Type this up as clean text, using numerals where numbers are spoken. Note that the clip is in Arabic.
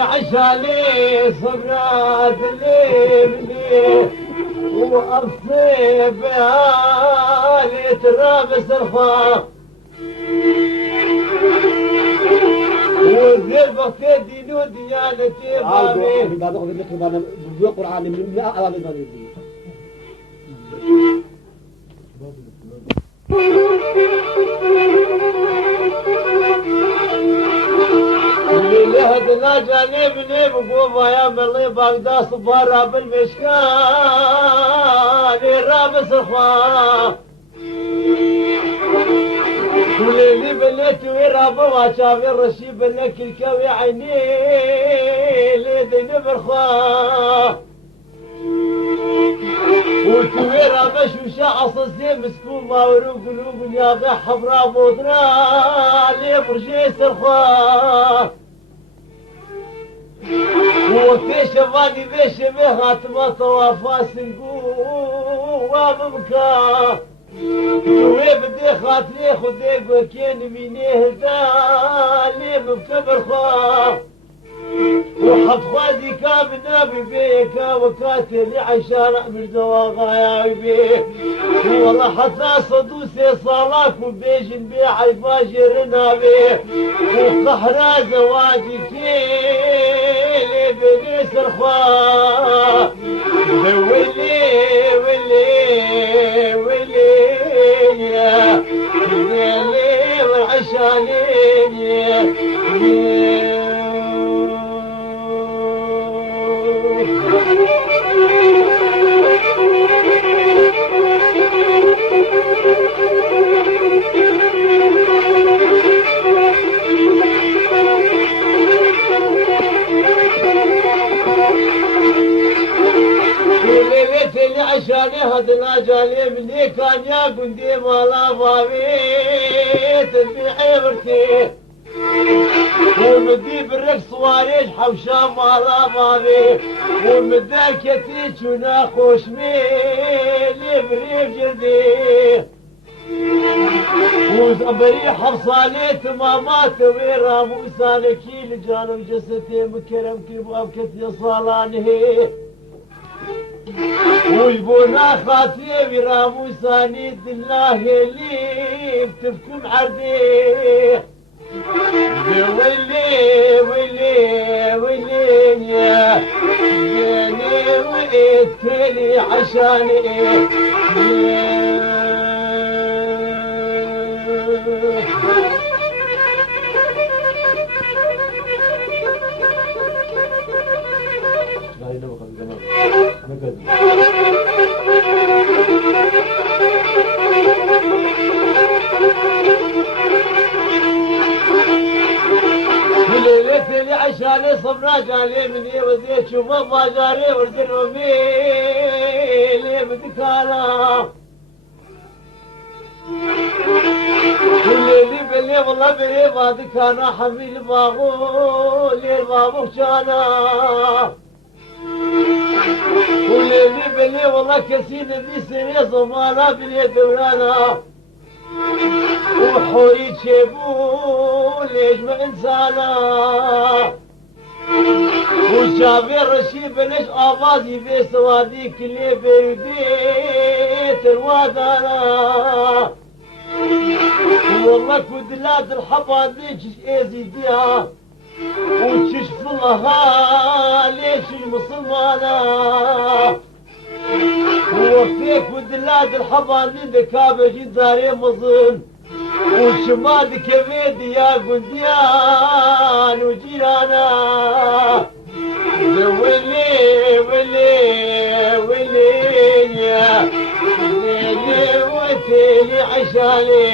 عشاني صبرات الليل وأرصي بهالي ترابس الخاف وذيبك دين وديانتي بابي بعد أخذ المكتب بقرآن من لا على نظري اللي هدنا جانبني بقوبة يا ملي بغدا صبارة بالمشكال الرابس الخواه وليلي بليت ويرابا وشافي الرشيب لك الكوي عيني ليدني بالخواه وتويرا بشوشة عصصي مسكون ما ورو قلوب يا غي حمرا بودرا لي برجي سرخواه وفي شبابي بيش بيهات ما طوافا سنقو وابمكا ويبدي خاطري خديك وكين ميني هدالي بكبر خواه وحط خادي كامنا ببيكا وكاتلي عشان من زواغا يا عيبي والله حتى صدوسي صالاك وبيجن بيع الفاجرنا بيه وقهرا زواجي كيلي بني سرخوا ولي ولي ولي يا ليلي والعشانين يا عشان هدنا جالي مني كان يا قندي مالا فاويت تبيعي برتي ومدي بالرقص واريج حوشا مالا فاوي ومداكتي شنا خوش ميلي بريف جلدي وزبري حفصاني تمامات ويرا موسانكي لجانب جستي مكرم كيباب كتي صالانهي ويبونا خاطي براموساني دلاه اللي بتفكم عردي ويلي ويلي ويلي يا زيني وإتكلي عشاني ليلتي عشاني صبرا جالي مني وزيت شوف الضجاري ورزن وميلي بذكارة الليلي باللي والله بلي ما ذكانا حميل باغو ليل بابو شانا والليلي بلي والله كسين بيسري صمانا بلي دورانا وحوري تشيبو ليش ما انسانا وشافي الرشيد ليش آوازي في سوادي كلي بيديت الوادانا والله كودلات الحبان ليش ايزي ديها وتشف الله ليش المسلمانا وفيك ودلات الحبان ذكابة جداري مظن وشماد كبيد يا قنديان وجيرانا ولي ولي ولي يا ولي وتيلي عشاني